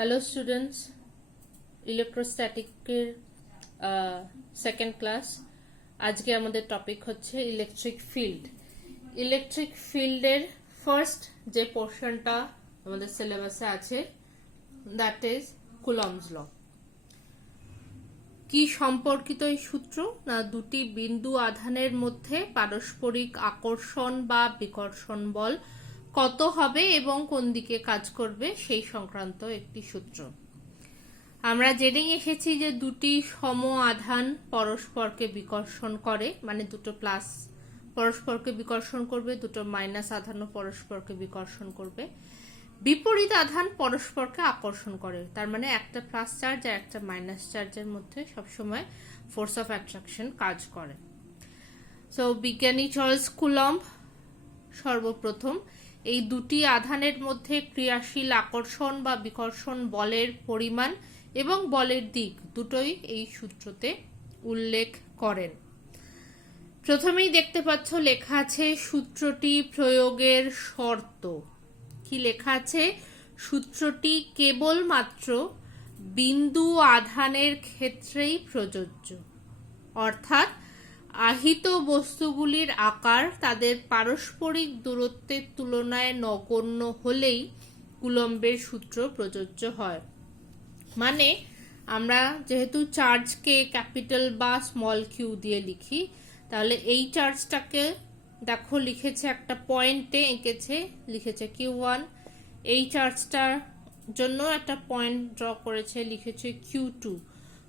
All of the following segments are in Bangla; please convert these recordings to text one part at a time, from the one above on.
হ্যালো স্টুডেন্টস, ইলেকট্রোস্ট্যাটিকের সেকেন্ড ক্লাস। আজকে আমাদের টপিক হচ্ছে ইলেকট্রিক ফিল্ড। ইলেকট্রিক ফিল্ডের ফার্স্ট যে পোর্শনটা আমাদের সিলেবাসে আছে, দ্যাট ইজ কুলম্বস ল। কি সম্পর্কিত এই সূত্র? না, দুটি বিন্দু আধানের মধ্যে পারস্পরিক আকর্ষণ বা বিকর্ষণ বল কত হবে এবং কোন দিকে কাজ করবে সেই সংক্রান্ত একটি সূত্র। আমরা জেনেই এসেছি যে দুটি সম আধান পরস্পরকে বিকর্ষণ করে, মানে দুটো প্লাস পরস্পরকে বিকর্ষণ করবে, দুটো মাইনাস আধানও পরস্পরকে বিকর্ষণ করবে। বিপরীত আধান পরস্পরকে আকর্ষণ করে, তার মানে একটা প্লাস চার্জ আর একটা মাইনাস চার্জের মধ্যে সবসময় ফোর্স অফ অ্যাট্রাকশন কাজ করে। সো বিজ্ঞানী চার্লস কুলম্ব সর্বপ্রথম এই দুটি আধানের মধ্যে ক্রিয়াশীল আকর্ষণ বা বিকর্ষণ বলের পরিমাণ এবং বলের দিক দুটোই এই সূত্রতে উল্লেখ করেন। প্রথমেই দেখতে পাচ্ছ লেখা আছে সূত্রটি প্রয়োগের শর্ত। কি লেখা আছে? সূত্রটি কেবলমাত্র বিন্দু আধানের ক্ষেত্রেই প্রযোজ্য, অর্থাৎ আহিত বস্তুগুলির আকার তাদের পারস্পরিক দূরত্বের তুলনায় নগণ্য হলেই কুলম্বের সূত্র প্রযোজ্য হয়। মানে আমরা যেহেতু চার্জকে ক্যাপিটাল বা স্মল কিউ দিয়ে লিখি, তাহলে এই চার্জটাকে দেখো লিখেছে একটা পয়েন্টে এঁকেছে, লিখেছে Q1। এই চার্জটার জন্য একটা পয়েন্ট ড্র করেছে, লিখেছে Q2।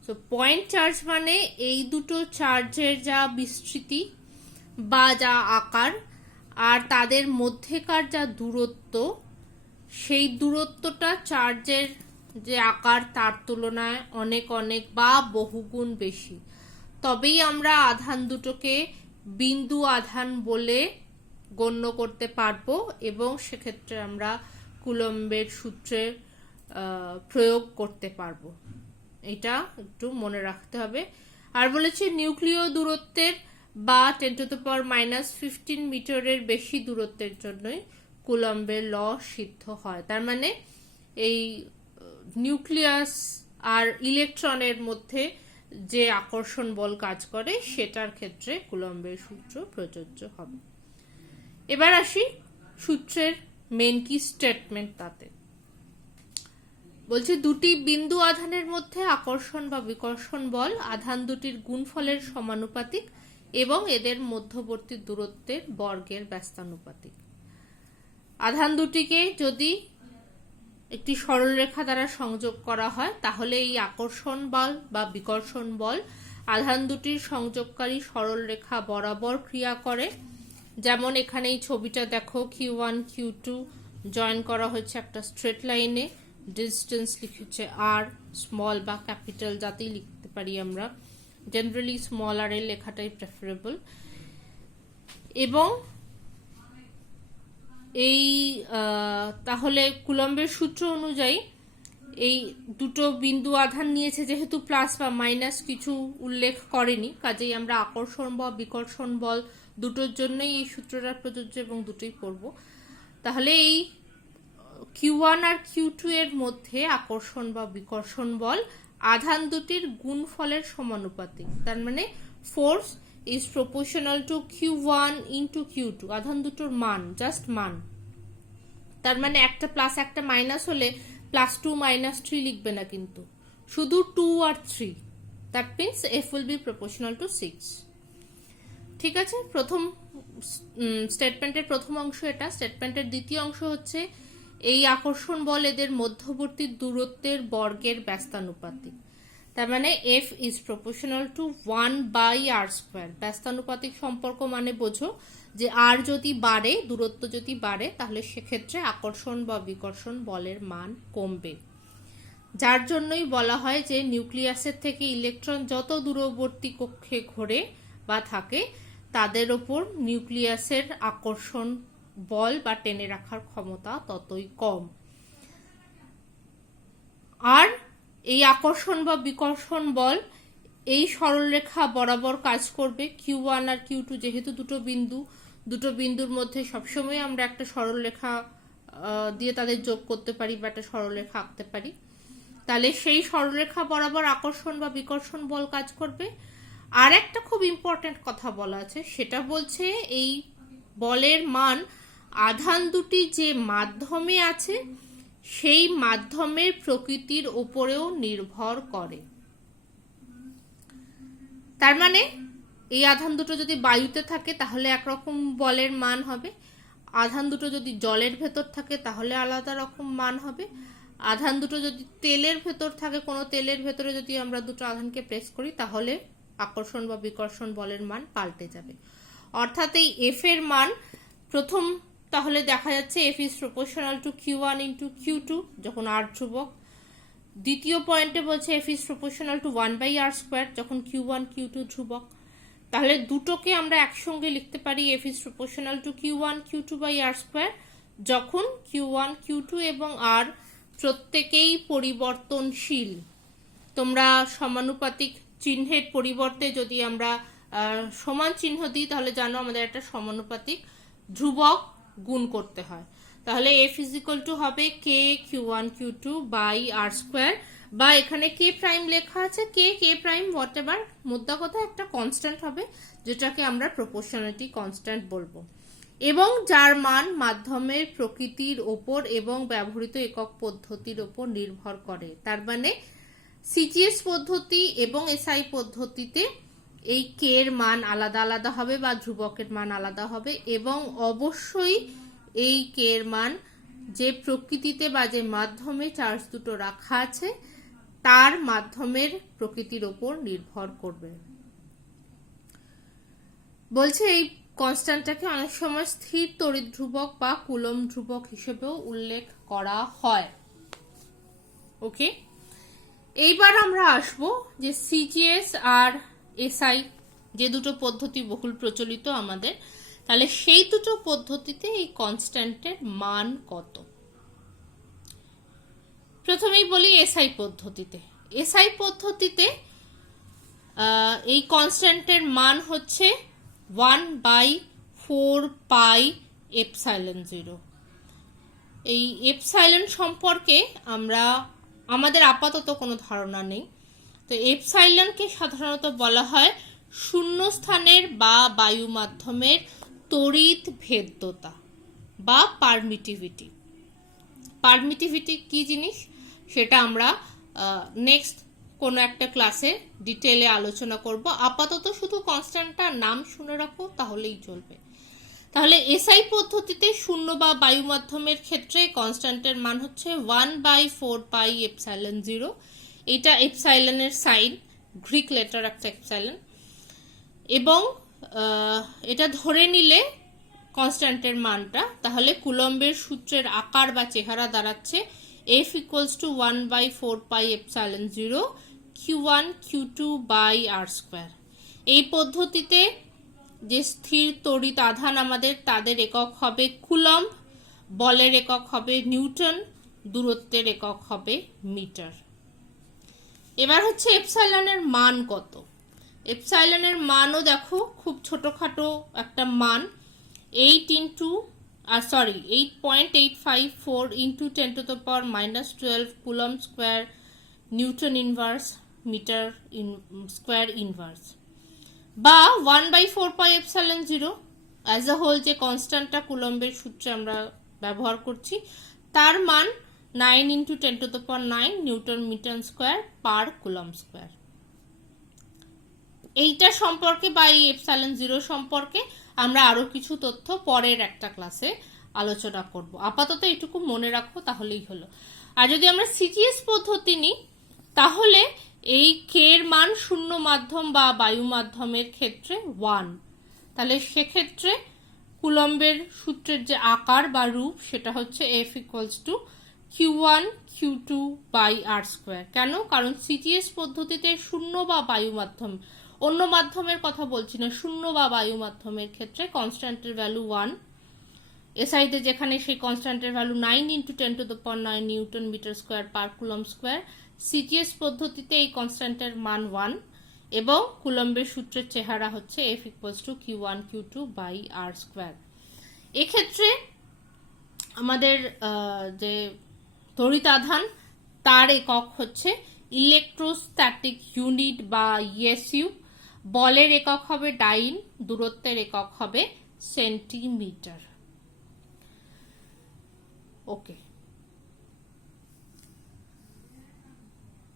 তো পয়েন্ট চার্জ মানে এই দুটো চার্জের যা বিস্তৃতি বা যা আকার আর তাদের মধ্যেকার যা দূরত্ব, সেই দূরত্বটা চার্জের যে আকার তার তুলনায় অনেক অনেক বা বহুগুণ বেশি। তবেই আমরা আধান দুটোকে বিন্দু আধান বলে গণ্য করতে পারবো এবং সেক্ষেত্রে আমরা কুলম্বের সূত্রের প্রয়োগ করতে পারবো। এটা একটু মনে রাখতে হবে। আর বলেছে নিউক্লিয় দূরত্বের বা 10⁻⁻15 মিটারের বেশি দূরত্বের জন্যই কুলম্বের ল সিদ্ধ হয়। তার মানে এই নিউক্লিয়াস আর ইলেকট্রনের মধ্যে যে আকর্ষণ বল কাজ করে সেটার ক্ষেত্রে কুলম্বের সূত্র প্রযোজ্য হবে। এবার আসি সূত্রের মেন কি স্টেটমেন্ট। তাতে বলছে দুটি বিন্দু আধানের মধ্যে আকর্ষণ বা বিকর্ষণ বল আধান দুটির গুণফলের সমানুপাতিক এবং এদের মধ্যবর্তী দূরত্বের বর্গের ব্যস্তানুপাতিক। আধান দুটিকে যদি একটি সরলরেখা দ্বারা সংযোগ করা হয় তাহলে এই আকর্ষণ বল বা বিকর্ষণ বল আধান দুটির সংযোগকারী সরলরেখা বরাবর ক্রিয়া করে। যেমন এখানে এই ছবিটা দেখো, Q1 Q2 জয়েন করা হয়েছে একটা স্ট্রেট লাইনে। ডিস্টেন্স লিখেছে আর, স্মল বা ক্যাপিটাল যাতেই লিখতে পারি আমরা, জেনারেলি স্মল আর এর লেখাটাই প্রেফারেবল। এবং এই তাহলে কুলম্বের সূত্র অনুযায়ী এই দুটো বিন্দু আধান নিয়েছে, যেহেতু প্লাস বা মাইনাস কিছু উল্লেখ করেনি, কাজেই আমরা আকর্ষণ বা বিকর্ষণ বল দুটোর জন্যই এই সূত্রটা প্রযোজ্য এবং দুটোই পড়ব। তাহলে এই Q1 আর Q2 এর মধ্যে আকর্ষণ বা বিকর্ষণ বল আধান দুটির গুণফলের সমানুপাতিক। তার মানে force is proportional to Q1 into Q2, আধান দুটোর মান, জাস্ট মান। তার মানে একটা প্লাস একটা মাইনাস হলে +2 -3 লিখবে না, কিন্তু শুধু 2 আর 3। That means F will be proportional to 6। ঠিক আছে, প্রথম স্টেটমেন্টের প্রথম অংশ এটা। স্টেটমেন্টের দ্বিতীয় অংশ হচ্ছে এই আকর্ষণ বল এদের মধ্যবর্তী দূরত্বের বর্গের ব্যস্তানুপাতিক। তার মানে F is proportional to 1/r²। ব্যস্তানুপাতিক সম্পর্ক মানে বোঝো যে আর যদি বাড়ে, দূরত্ব যদি বাড়ে, তাহলে সেক্ষেত্রে আকর্ষণ বা বিকর্ষণ বলের মান কমবে। যার জন্যই বলা হয় যে নিউক্লিয়াসের থেকে ইলেকট্রন যত দূরবর্তী কক্ষে ঘোরে বা থাকে তাদের ওপর নিউক্লিয়াসের আকর্ষণ বল বা টেনে রাখার ক্ষমতা ততই কম। আর এই আকর্ষণ বা বিকর্ষণ বল এই সরলরেখা বরাবর কাজ করবে। Q1 আর Q2 যেহেতু দুটো বিন্দুর মধ্যে সবসময় আমরা একটা সরলরেখা দিয়ে তাদের যোগ করতে পারি বা একটা সরলরেখা আঁকতে পারি। তাহলে সেই সরলরেখা বরাবর আকর্ষণ বা বিকর্ষণ বল কাজ করবে। আর একটা খুব ইম্পর্টেন্ট কথা বলা আছে, সেটা বলছে এই বলের মান আধান দুটি যে মাধ্যমে আছে সেই মাধ্যমের প্রকৃতির উপরেও নির্ভর করে। তার মানে এই আধান দুটো যদি বায়ুতে থাকে তাহলে একরকম বলের মান হবে, আধান দুটো যদি জলের ভেতর থাকে তাহলে আলাদা রকম মান হবে, আধান দুটো যদি তেলের ভেতর থাকে, কোনো তেলের ভেতরে যদি আমরা দুটো আধানকে প্রেস করি তাহলে আকর্ষণ বা বিকর্ষণ বলের মান পাল্টে যাবে। অর্থাৎ এই এফ এর মান প্রথম তাহলে দেখা যাচ্ছে F is proportional to Q1 into Q2 যখন আর ধ্রুবক। দ্বিতীয় পয়েন্টে বলছে F is proportional to 1/r² যখন Q1 Q2 ধ্রুবক। তাহলে দুটোকে আমরা একসঙ্গে লিখতে পারি F is proportional to Q1 Q2/r² যখন Q1 Q2 এবং আর প্রত্যেকেই পরিবর্তনশীল। তোমরা সমানুপাতিক চিহ্নের পরিবর্তে যদি আমরা সমান চিহ্ন দিই তাহলে জানো আমাদের একটা সমানুপাতিক ধ্রুবক গুণ করতে হয়। তাহলে এফ ইজ ইকুয়াল টু হবে কে Q1 Q2 বাই r², বা এখানে কে প্রাইম লেখা আছে, কে প্রাইম হোয়াট এভার, মোদ্দা কথা একটা কনস্ট্যান্ট হবে যেটাকে আমরা প্রপোর্শনালিটি কনস্ট্যান্ট বলবো, এবং যার মান মাধ্যমের প্রকৃতির ওপর এবং ব্যবহৃত একক পদ্ধতির ওপর নির্ভর করে। তার মানে সিজিএস পদ্ধতি এবং এসআই পদ্ধতিতে এই কে এর মান আলাদা আলাদা হবে বা ধ্রুবকের মান আলাদা হবে, এবং অবশ্যই এই কে এর মান যে প্রকৃতিতে বা যে মাধ্যমে চার্জ দুটো রাখা আছে তার মাধ্যমের প্রকৃতির ওপর নির্ভর করবে। বলছে এই কনস্ট্যান্টটাকে অনেক সময় স্থির তড়িৎ ধ্রুবক বা কুলম ধ্রুবক হিসেবেও উল্লেখ করা হয়। ওকে, এইবার আমরা আসব যে সিজিএস আর এসআই যে দুটো পদ্ধতি বহুল প্রচলিত আমাদের, তাহলে সেই দুটো পদ্ধতিতে এই কনস্ট্যান্টের মান কত। প্রথমেই বলি এসআই পদ্ধতিতে। এসআই পদ্ধতিতে এই কনস্ট্যান্টের মান হচ্ছে 1/4πε0। এই এপসাইলন সম্পর্কে আমাদের আপাতত কোনো ধারণা নেই। তো এপসাইলনকে সাধারণত বলা হয় শূন্যস্থানের বা বায়ু মাধ্যমের তড়িৎ ভেদ্যতা বা পারমিটিভিটি। পারমিটিভিটি কি জিনিস সেটা আমরা নেক্সট কোনো একটা ক্লাসে ডিটেলে আলোচনা করব। আপাতত শুধু কনস্ট্যান্টটার নাম শুনে রাখো তাহলেই চলবে। তাহলে এসআই পদ্ধতিতে শূন্য বা বায়ু মাধ্যমের ক্ষেত্রে কনস্ট্যান্টের মান হচ্ছে 1/4πε0। এটা এপসাইলনের সাইন, গ্রিক লেটার একটা এপসাইলন, এবং এটা ধরে নিলে কনস্ট্যান্টের মানটা, তাহলে কুলম্বের সূত্রের আকার বা চেহারা দাঁড়াচ্ছে F = 1/4πε0 Q1 Q2 by r²। এই পদ্ধতিতে যে স্থির তড়িৎ আধান আমাদের তাদের একক হবে কুলম্ব, বলের একক হবে নিউটন, দূরত্বের একক হবে মিটার। এবার হচ্ছে এপসাইলনের মান কত। এপসাইলনের মানও দেখো খুব ছোটখাটো একটা মান, 8.854 × 10⁻⁻12 coulomb square newton inverse metre square inverse, বা 1/4πε0 অ্যাজ আ হোল যে কনস্ট্যান্টটা কুলম্বের সূত্রে আমরা ব্যবহার করছি তার মান 9 × 10⁹ newton metre square per coulomb square. এইটা সম্পর্কে বা এই এপসাইলন 0 সম্পর্কে আমরা আরো কিছু তথ্য পরের একটা ক্লাসে আলোচনা করব। আপাতত এটুকু মনে রাখো তাহলেই হলো। আর যদি আমরা সিজিএস পদ্ধতি নিই তাহলে এই কে এর মান শূন্য মাধ্যম বা বায়ু মাধ্যমের ক্ষেত্রে 1। তাহলে সেক্ষেত্রে কুলম্বের সূত্রের যে আকার বা রূপ সেটা হচ্ছে F = Q1 Q2 by r²। কেন? কারণ সিজিএস পদ্ধতিতে শূন্য বা বায়ু মাধ্যম, অন্য মাধ্যমের কথা বলছি না, শূন্য বা বায়ু মাধ্যমের ক্ষেত্রে কনস্ট্যান্টের ভ্যালু 1। এসআইতে যেখানে সেই কনস্ট্যান্টের value 9 × 10⁹ newton metre square per coulomb square, CGS পদ্ধতিতে এই কনস্ট্যান্টের মান 1 এবং কুলম্বের সূত্রের চেহারা হচ্ছে F = Q1 Q2 by r²। এক্ষেত্রে আমাদের যে তড়িৎ আধান তার একক হচ্ছে ইলেকট্রোস্ট্যাটিক ইউনিট বা ইএসইউ। বলের একক হবে ডাইন, দূরত্বের একক হবে সেন্টিমিটার। ওকে,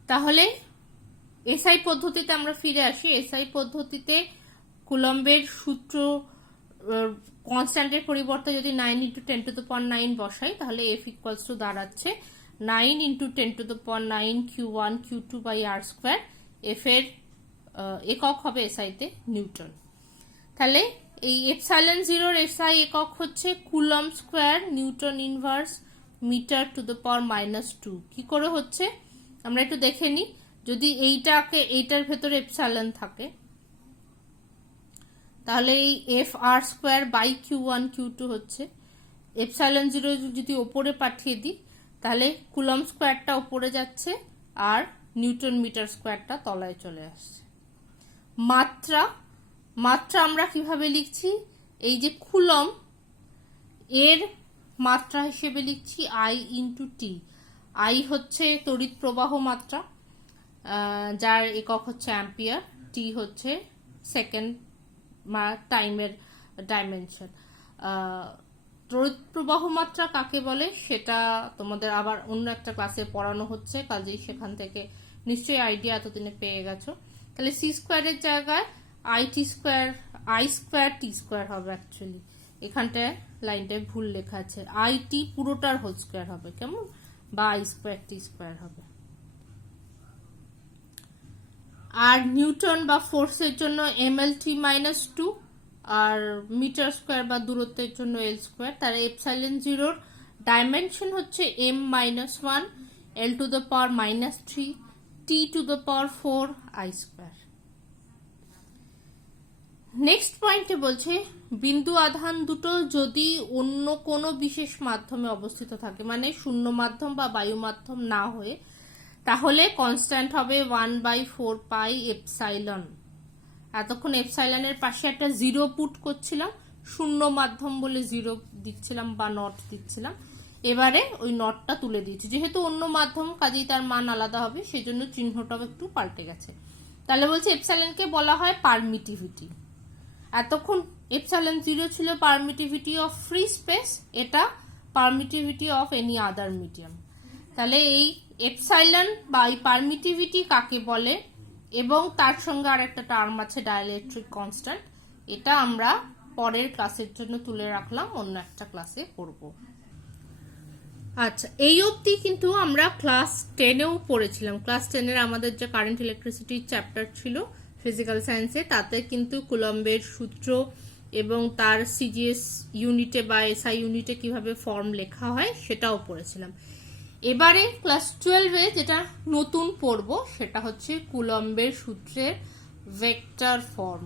তাহলে এসআই পদ্ধতিতে আমরা ফিরে আসি। এসআই পদ্ধতিতে কুলম্বের সূত্র কনস্ট্যান্টের পরিবর্তে যদি 9 × 10⁻৯ বসাই, তাহলে F ইকুয়ালস টু দাঁড়াচ্ছে 9 × 10⁻৯ Q1 Q2/r²। F এর একক হবে এসআইতে নিউটন। তাহলে এই ε0 এসআই একক হচ্ছে coulomb square newton inverse metre to the power -2। কি করে হচ্ছে আমরা একটু দেখে নিই। যদি এইটার ভেতরে এপসাইলন থাকে, তাহলে এই FR²/Q1 Q2 হচ্ছে। ε0 যদি ওপরে পাঠিয়ে দিই, তাহলে কুলম্ব স্কোয়ারটা ওপরে যাচ্ছে আর নিউটন মিটার স্কোয়ারটা তলায় চলে আসছে। মাত্রা আমরা কিভাবে লিখছি? এই যে কুলম্ব, এর মাত্রা হিসেবে লিখছি I × T। I হচ্ছে তড়িৎ প্রবাহ মাত্রা, যার একক হচ্ছে অ্যাম্পিয়ার। টি হচ্ছে সেকেন্ড টাইমের ডাইমেনশন। তড়িৎ প্রবাহ মাত্রা কাকে বলে সেটা তোমাদের আবার অন্য একটা ক্লাসে পড়ানো হচ্ছে, কাজেই সেখান থেকে নিশ্চয়ই আইডিয়া এতদিনে পেয়ে গেছো। তাহলে c² এর জায়গায় I²T² হবে। অ্যাকচুয়ালি এখানটায় লাইনটায় ভুল লেখা আছে, IT পুরোটার হোল স্কোয়ার হবে, কেমন, বা I²T² হবে। আর নিউটন বা ফোর্সের জন্য mLT-2, আর মিটার স্কোয়ার বা দূরত্বের জন্য L²। তার ε0 ডাইমেনশন হচ্ছে m-1 L⁻³ T⁻⁴ I²। Next পয়েন্টে বলছে বিন্দু আধান দুটো যদি অন্য কোনো বিশেষ মাধ্যমে অবস্থিত থাকে, মানে শূন্য মাধ্যম বা বায়ু মাধ্যম না হয়ে, তাহলে কনস্ট্যান্ট হবে 1/4πε। এতক্ষণ এপসাইলনের পাশে একটা 0 পুট করছিলাম, শূন্য মাধ্যম বলে 0 দিচ্ছিলাম বা নট দিচ্ছিলাম। এবারে ওই নটটা তুলে দিয়েছি, যেহেতু অন্য মাধ্যম কাজেই তার মান আলাদা হবে, সেজন্য চিহ্নটাও একটু পাল্টে গেছে। তাহলে বলছে এপসাইলনকে বলা হয় পারমিটিভিটি। এতক্ষণ ε0 ছিল পারমিটিভিটি অফ ফ্রি স্পেস, এটা permittivity of any other medium. তাহলে এই এপসাইলন বা এই পারমিটিভিটি কাকে বলে, এবং তার সঙ্গে আর একটা টার্ম আছে ডাইইলেকট্রিক কনস্ট্যান্ট, এটা আমরা পরের ক্লাসের জন্য তুলে রাখলাম, অন্য একটা ক্লাসে পড়ব। আচ্ছা, এই অবধি কিন্তু আমরা ক্লাস 10-এও পড়েছিলাম। ক্লাস 10-এর আমাদের যে কারেন্ট ইলেকট্রিসিটি চ্যাপ্টার ছিল ফিজিক্যাল সায়েন্সে, তাতে কিন্তু কুলম্বের সূত্র এবং তার সিজিএস ইউনিটে বা এসআই ইউনিটে কিভাবে ফর্ম লেখা হয় সেটাও পড়েছিলাম। এবারে ক্লাস 12-এ যেটা নতুন পড়ব সেটা হচ্ছে কুলম্বের সূত্রের ভেক্টর ফর্ম।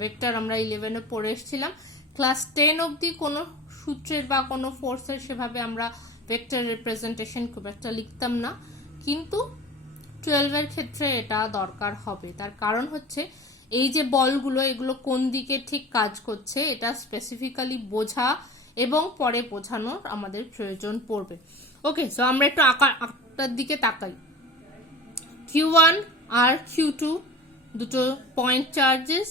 ভেক্টর আমরা 11-এ পড়ে এসেছিলাম। ক্লাস 10 অবধি কোনো সূত্রের বা কোনো ফোর্সের সেভাবে আমরা ভেক্টর রিপ্রেজেন্টেশন খুব একটা লিখতাম না, কিন্তু 12-এর ক্ষেত্রে এটা দরকার হবে। তার কারণ হচ্ছে এই যে বলগুলো, এগুলো কোন দিকে ঠিক কাজ করছে এটা স্পেসিফিক্যালি বোঝা এবং পরে বোঝানোর আমাদের প্রয়োজন পড়বে। ওকে, সো আমরা একটু আঁকাটার দিকে তাকাই। Q1 আর Q2 দুটো পয়েন্ট চার্জেস।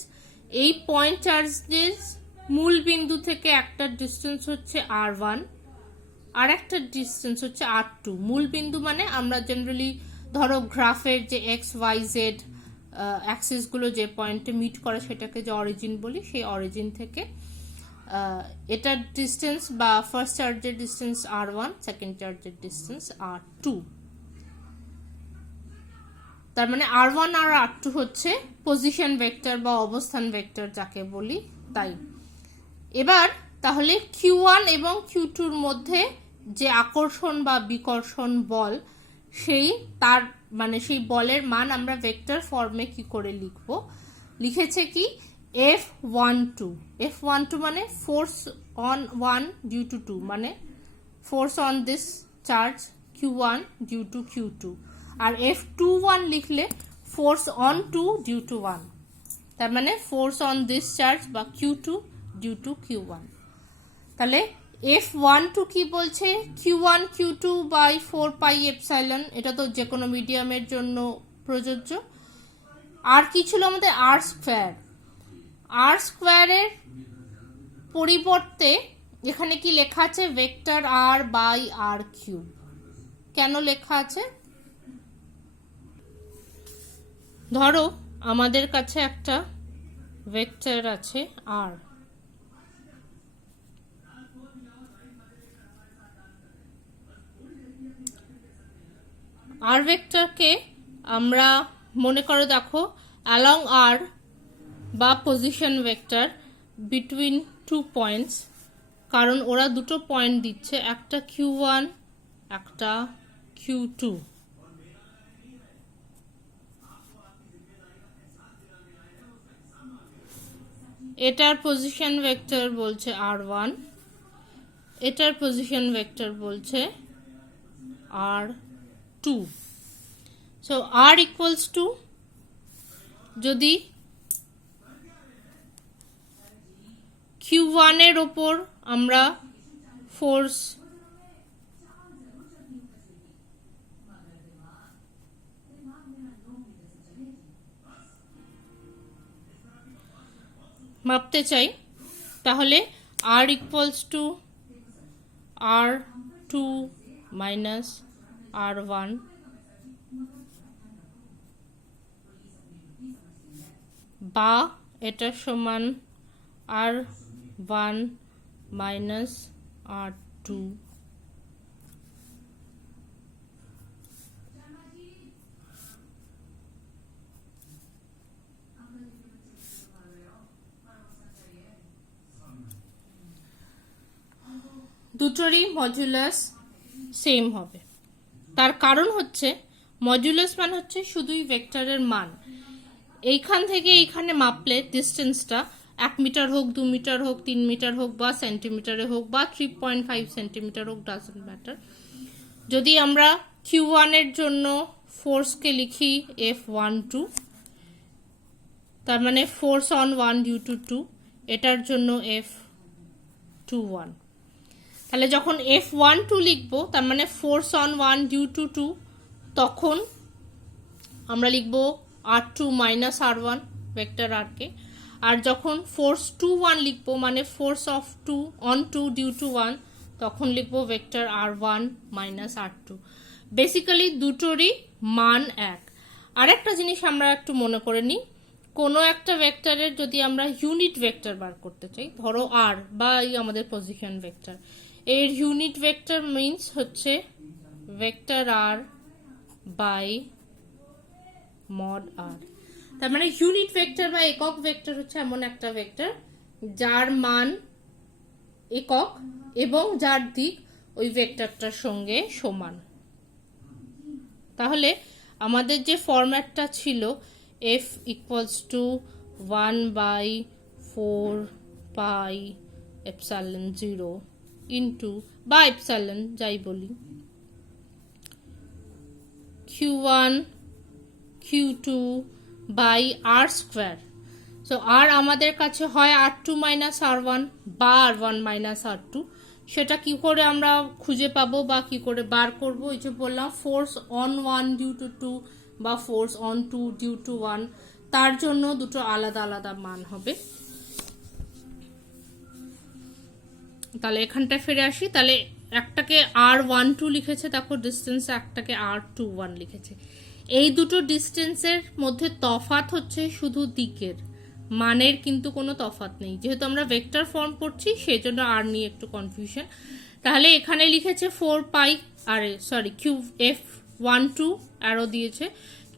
এই পয়েন্ট চার্জেস মূল বিন্দু থেকে একটা ডিস্টেন্স হচ্ছে R1 আর একটা ডিস্টেন্স হচ্ছে R2। মূল বিন্দু মানে আমরা জেনারেলি ধরো গ্রাফের যে XYZ অ্যাক্সিস গুলো যে পয়েন্টে মিট করে সেটাকে যে অরিজিন বলি, সেই অরিজিন থেকে এটার ডিস্টেন্স বা ফার্স্ট চার্জের ডিস্টেন্স R1, সেকেন্ড চার্জের ডিস্টেন্স R2। তার মানে R1 আর R2 হচ্ছে পজিশন ভেক্টর বা অবস্থান ভেক্টর যাকে বলি। তাই এবার তাহলে Q1 এবং Q2-র মধ্যে যে আকর্ষণ বা বিকর্ষণ বল, সেই তার মানে সেই বলের মান আমরা ভেক্টর ফর্মে কি করে লিখব? লিখেছে কি F12। F12 মানে ফোর্স অন 1 ডিউ টু 2, মানে force on this charge Q1 due to Q2। আর F21 লিখলে ফোর্স অন 2 ডিউ টু 1, তার মানে ফোর্স অন দিস চার্জ বা Q2 ডিউ টু Q1। তাহলে F12 কি বলছে, Q1 Q2 by 4 pi epsilon, এটা তো যে কোনো মিডিয়ামের জন্য প্রযোজ্য। আর কি ছিল আমাদের আর স্কোয়ার, আর স্কোয়ারের পরিবর্তে এখানে কি লেখা আছে, vector r by r cube. কেন লেখা আছে, ধরো আমাদের কাছে একটা ভেক্টর আছে আর, আর ভেক্টরকে আমরা মনে করে দেখো অ্যালং আর বা পজিশন ভেক্টর বিটুইন 2 পয়েন্টস, কারণ ওরা দুটো পয়েন্ট দিচ্ছে, একটা Q1 একটা Q2। এটার পজিশন ভেক্টর বলছে R1, এটার পজিশন ভেক্টর বলছে R2। So R equals to, যদি Q1 এর ওপর আমরা ফোর্স মাপতে চাই, তাহলে R equals to R2 minus R1, বা এটা সমান R1 মাইনাস R2। দুটোরই মডুলাস সেম হবে, তার কারণ হচ্ছে মডুলাস মান হচ্ছে শুধুই ভেক্টরের মান। এইখান থেকে এইখানে মাপলে ডিস্টেন্সটা 1 মিটার হোক, 2 মিটার হোক, 3 মিটার হোক, বা সেন্টিমিটারে হোক, বা 3.5 সেন্টিমিটার হোক, ডাজন্ট ম্যাটার। যদি আমরা Q1 এর জন্য ফোর্সকে লিখি F12, তার মানে ফোর্স অন 1 ডিউ টু 2, এটার জন্য F21। তাহলে যখন F12 লিখবো, তার মানে ফোর্স অন 1 ডিউ টু 2, তখন আমরা লিখবো R2 মাইনাস R1 ভেক্টর আর কে। আর যখন ফোর্স 21 লিখবো, মানে force of 2 on 2 due to 1, তখন লিখবো vector R1 minus R2। Basically দুটোরই মান এক। আরেকটা জিনিস আমরা একটু মনে করে নিই, কোনো একটা ভেক্টরের যদি আমরা ইউনিট ভেক্টর বার করতে চাই, ধরো আর বা এই আমাদের পজিশন ভেক্টর, এর ইউনিট ভেক্টর মিন্স হচ্ছে ভেক্টর আর বাই মড আর। তার মানে ইউনিট ভেক্টর বা একক ভেক্টর হচ্ছে এমন একটা ভেক্টর যার মান একক এবং যার দিক ওই ভেক্টরটার সঙ্গে সমান। তাহলে আমাদের যে ফরম্যাটটা ছিল F equals to 1/4 pi epsilon 0 into বা এপসাইলন যাই বলি Q1 Q2 by R square. So আর আমাদের কাছে হয় R2 মাইনাস R1 বা R1 মাইনাস R2। সেটা কি করে আমরা খুঁজে পাবো বা কি করে বার করবো, এই যে বললাম ফোর্স অন 1 ডিউ টু 2 বা ফোর্স অন 2 ডিউ টু 1, তার জন্য দুটো আলাদা আলাদা মান হবে। তাহলে এখানটায় ফিরে আসি, তাহলে একটাকে R12 লিখেছে, তারপর ডিস্টেন্স একটাকে R21 লিখেছে। এই দুটো ডিস্টেন্সের মধ্যে তফাৎ হচ্ছে শুধু দিকের, মানের কিন্তু কোনো তফাৎ নেই। যেহেতু আমরা ভেক্টর ফর্ম করছি সেই জন্য আর নিয়ে একটু কনফিউশন। তাহলে এখানে লিখেছে 4 পাই, আরে সরি F12 অ্যারো দিয়েছে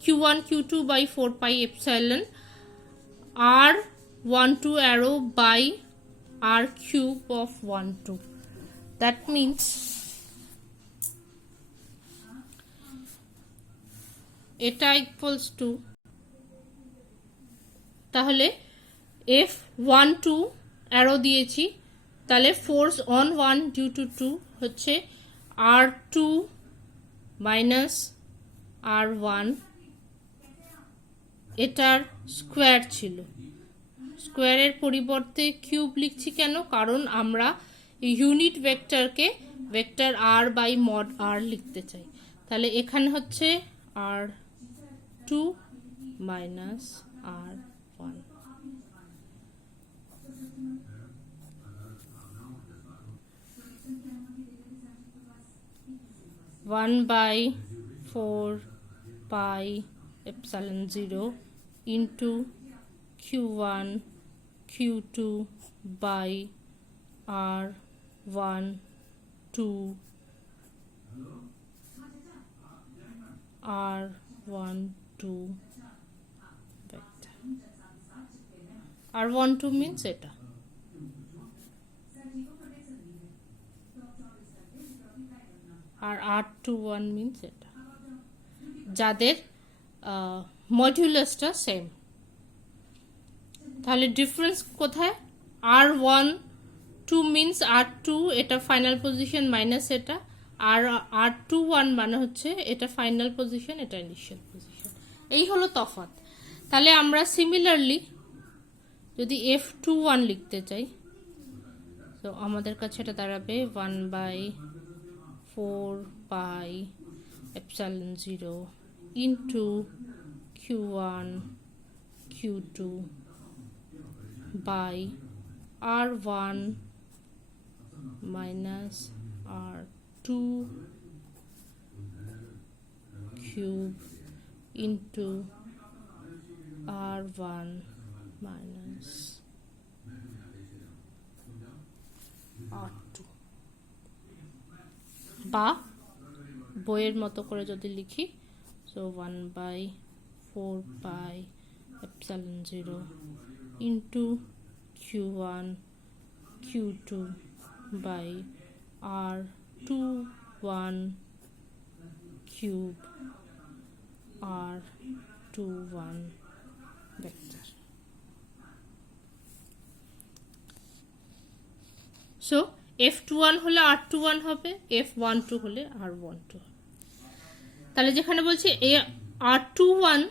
Q1 Q2 by 4 pi epsilon R12 arrow by R cube of 12। That means এটা ইকুয়ালস টু, তাহলে F12 অ্যারো দিয়েছি, তাহলে ফোর্স অন 1 ডিউ টু 2 হচ্ছে R2 মাইনাস R1, এটার স্কোয়ার ছিল। স্কোয়ারের পরিবর্তে কিউব লিখছি কেন, কারণ আমরা ইউনিট ভেক্টরকে vector r by mod r লিখতে চাই, তাহলে এখানে হচ্ছে r2 minus r1। One by 4 pi epsilon 0 into q1 q2 by r1 2 r1 2 vector. r1 2 means এটা, আর r21 মিন্স এটা, যাদের মডিউলাসটা সেম। তাহলে ডিফারেন্স কোথায়? r1 2 মিন্স r2 এটা ফাইনাল পজিশন মাইনাস এটা, আর r21 মানে হচ্ছে এটা ফাইনাল পজিশন, এটা ইনিশিয়াল পজিশন। এই হলো তফাৎ। তাহলে আমরা সিমিলারলি যদি f21 লিখতে চাই, তো আমাদের কাছে এটা দাঁড়াবে 1 by 4 pi epsilon 0 into q1 q2 by r1 minus r2 cube into r1 minus r2, বা বইয়ের মতো করে যদি লিখি, so 1 by 4 pi epsilon 0 into q1 q2 by r21 cube r21 vector. So f21 হলে r21 হবে, f12 হলে r12। তাহলে যেখানে বলছি r21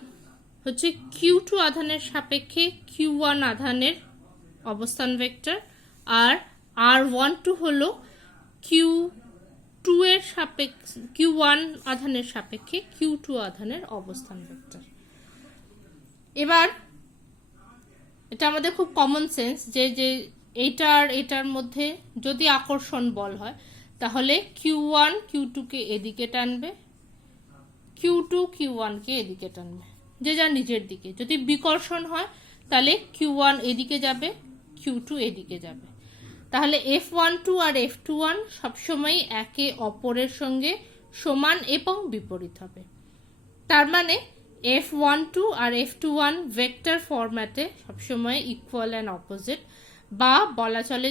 হচ্ছে q2 আধানের সাপেক্ষে q1 আধানের অবস্থান ভেক্টর, আর r12 হলো q2 এর সাপেক্ষে q1 আধানের সাপেক্ষে q2 আধানের অবস্থান ভেক্টর। এবার এটা আমাদের খুব কমন সেন্স যে এটার মধ্যে যদি আকর্ষণ বল হয়, তাহলে q1 q2 কে এদিকে টানবে, q2 q1 কে এদিকে টানবে, যে যার নিজের দিকে। যদি বিকর্ষণ হয় তাহলে q1 এদিকে যাবে, q2 এদিকে যাবে। তাহলে f12 আর f21 সবসময় একে অপরের সঙ্গে সমান এবং বিপরীত হবে। তার মানে f12 আর f21 ভেক্টর ফরম্যাটে সবসময় ইকুয়াল অ্যান্ড অপোজিট, বা বলা চলে যে